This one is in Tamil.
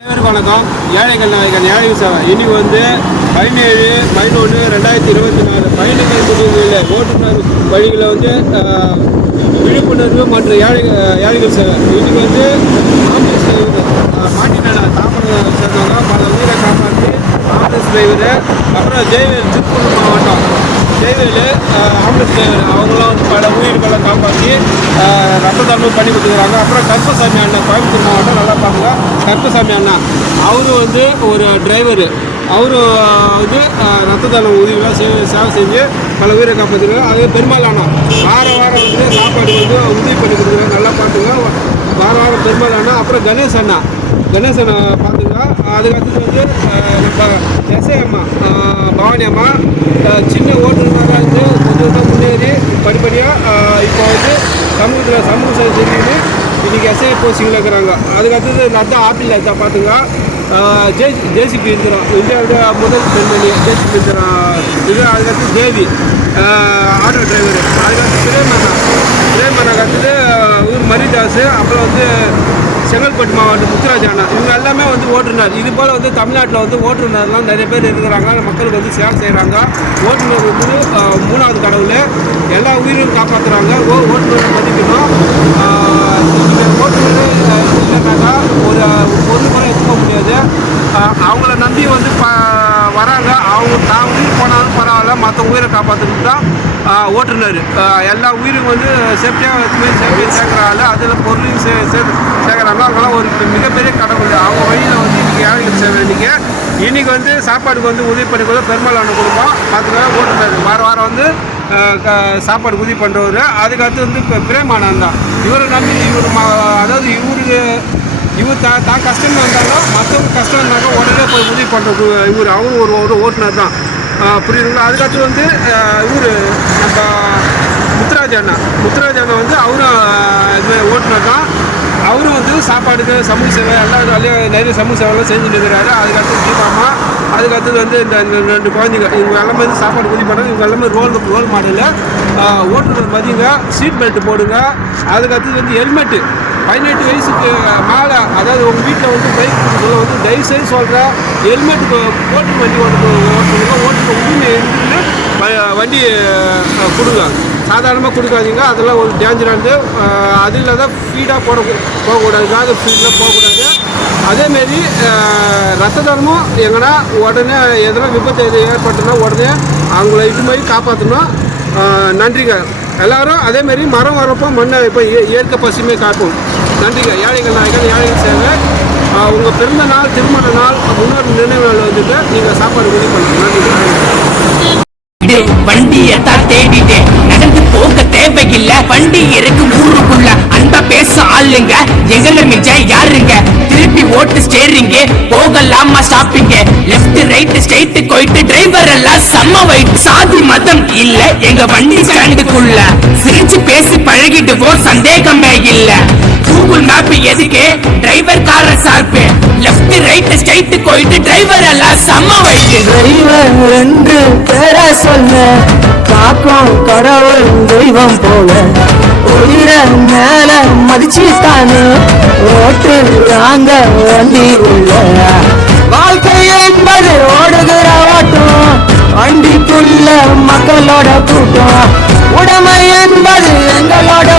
அனைவருக்கும் வணக்கம். ஏழைகள் நாயகன் ஏழை சேவை இன்னைக்கு வந்து 17/11/2024 பயணிகள் முடிவுகளில் ஓட்டுநர் வழிகளில் வந்து விழிப்புணர்வு மற்றும் ஏழைகள் சேவை இன்னைக்கு வந்து ஆம்புலன்ஸ் மாட்டினால தாமரை சேர்ந்தவங்க பல உயிரை காப்பாற்றி ஆம்புலன்ஸ் டிரைவர் அப்புறம் ஜெயவேல் திருப்பூர் மாவட்டம் ஜெயவேல் ஆம்புலன்ஸ் டிரைவர் அவங்களாம் வந்து பல உயிர்களை காப்பாற்றி ரத்த தானம் பண்ணி கொடுத்துருக்காங்க. அப்புறம் கருப்பசாமி அண்ணன் கோயம்புத்தூர் மாவட்டம் நல்லா பாருங்க. கருப்பசாமி அண்ணா அவரு வந்து ஒரு டிரைவரு, அவரு வந்து ரத்த தானம் உதவியாக சேவை செஞ்சு பல உயிரை காப்பாற்றிருக்காங்க. அதே பெருமாள் அண்ணா வாரம் வந்து சாப்பாடு வந்து உதவி பண்ணி கொடுத்துருக்காங்க. நல்லா பார்த்துங்க வாரம் பெருமாள் அண்ணா. அப்புறம் கணேஷ் அண்ணா பார்த்துங்க. அதுக்கடுத்து வந்து நம்ம எஸ்ஐ அம்மா பவானி அம்மா சின்ன ஓட்டுநராக இருந்து கொஞ்சம் முன்னேறி படிப்படியாக இப்போ வந்து சமூக சேவை செஞ்சுன்னு இன்றைக்கி எஸ்ஐ போஸ்டிங்கில் இருக்கிறாங்க. அதுக்கடுத்தது லத்தா ஆப்பிள் லத்தா பார்த்துங்க. ஜேசிபி இருக்கிறோம், இந்தியாவோட முதல் பெண்மணி ஜேசிபி இருக்கிறோம். இது அதுக்கடுத்து தேவி ஆட்டோ டிரைவரு. அதுக்கடுத்து பிரேமண்ணா கற்றுட்டு ஊர் மரிதாஸ். அப்புறம் வந்து செங்கல்பட்டு மாவட்டம் முத்துராஜ் அண்ணா. இவங்க எல்லாமே வந்து ஓட்டுநர். இது போல் வந்து தமிழ்நாட்டில் வந்து ஓட்டுநர்லாம் நிறைய பேர் இருக்கிறாங்க. மக்களுக்கு வந்து சேவை செய்கிறாங்க. ஓட்டுநர் வந்து மூணாவது கடவுள், எல்லா உயிரையும் காப்பாற்றுறாங்க. ஓட்டுநர் மதிக்கணும். ஓட்டுநர் இல்லைனாக்கா ஒரு பொருள் கூட எடுத்துக்க முடியாது. அவங்கள நம்பி வந்து வராங்க. அவங்க தான் உயிர் போனாலும் பரவாயில்ல, மற்ற உயிரை காப்பாற்றுறது தான் ஓட்டுநர். எல்லா உயிரும் வந்து சேஃப்டியாக சேர்க்குறாங்க. அதில் பொருளையும் சேர்க்குறாங்க. அவங்களாம் ஒரு மிகப்பெரிய கடவுள். அவங்க வழியில் வந்து இன்றைக்கி ஏழைகள் சேவை இன்றைக்கி வந்து சாப்பாடுக்கு வந்து உதவி பண்ணி கொடுத்தா பெருமாள் அண்ணன் குடும்பம் பார்த்துக்கலாம். ஓட்டுநர் வாரம் வந்து சாப்பாடு உதவி பண்ணுறவர். அதுக்கடுத்து வந்து இப்போ பிரேமானந்த் தான். இவரை நம்பி அதாவது இவர் தான் கஷ்டம் இருந்தாலும் மற்றவங்க கஷ்டம் இருந்தாலும் உடனே போய் உதவி பண்ணுறது அவரும் ஒரு ஓட்டுநர் தான். புரியுதுங்களா? அதுக்கடுத்து வந்து இவர் நம்ம முத்துராஜ் அண்ணா வந்து அவரும் இது ஓட்டுநர் தான். அவரும் வந்து சாப்பாடுக்கு சமூக சேவை எல்லாம் நிறைய சமூக சேவைலாம் செஞ்சுட்டு இருக்கிறாரு. அதுக்கடுத்து தீபாமா, அதுக்கடுத்தது வந்து இந்த 2 குழந்தைங்க இவங்க எல்லாமே வந்து சாப்பாடு உதவி பண்ணுறாங்க. இவங்க எல்லாமே ரோல் மாடலில் ஓட்டுநர் மதிங்க, சீட் பெல்ட் போடுங்க. அதுக்கடுத்தது வந்து ஹெல்மெட்டு 18 வயசுக்கு மேலே, அதாவது உங்கள் வீட்டில் வந்து பைக் கொடுக்குறதுல வந்து தயவுசெய்து சொல்கிறேன், ஹெல்மெட்டுக்கு போட்டு வண்டி ஓட்டுற உரிமை எடுத்துன்னு வண்டி கொடுங்க. சாதாரணமாக கொடுக்காதீங்க. அதெல்லாம் ஒரு டேஞ்சரானது. அது இல்லாத ஸ்பீடாக போகக்கூடாது, ஸ்பீடில் போகக்கூடாது. அதேமாரி ரத்த தானமும் எங்கன்னா உடனே எதனா விபத்து ஏற்பட்டுனா உடனே அவங்கள இது மாதிரி காப்பாற்றணும். நன்றிங்க எல்லோரும். அதேமாரி மரம் வரப்போ மண்ணை இப்போ இயற்கை பசுமை காப்போம். நன்றிங்க. ஏழைகள் நாயகன் ஏழைகள் சேவை. உங்கள் பிறந்த நாள், திருமண நாள், முன்னோர் நினைவு நாள் வந்துட்டு நீங்கள் சாப்பாடு உதவி பண்ணணும். நன்றிங்க. வண்டியத்தான் தேடிட்டேன், நடந்து போக தேவையில்ல. வண்டி இருக்கு ஊருக்குள்ள, அன்பா பேச ஆளுங்க. எங்களை மிஞ்ச யாருங்க? திருப்பி ஓட்டு ஸ்டேரிங்க, போகலாமா ஸ்டாப்பிங்க? லெஃப்ட் ரைட் ஸ்ட்ரைட் போயிட்டு டிரைவர் எல்லாம் செம்ம வைட். சாதி மதம் இல்ல எங்க வண்டி ஸ்டாண்டுக்குள்ள, சிரிச்சு பேசி பழகிடுவோம், சந்தேகமே இல்ல. கூகுள் மேப் எதுக்கு? டிரைவர் கார சார்பு. லெஃப்ட் ரைட் ஸ்ட்ரைட் போயிட்டு டிரைவர் எல்லாம் செம்ம வைட். டிரைவர் என்று பேர சொல்ல, காக்கும் கடவுள் தெய்வம் போல, உயிர மேல மதிச்சுட்டானு ஓட்டுறாங்க வண்டி உள்ள. வாழ்க்கை என்பது ஓடுகிற ஓட்டம், வண்டிக்குள்ள மக்களோட கூட்டம். உடைமை என்பது எங்களோட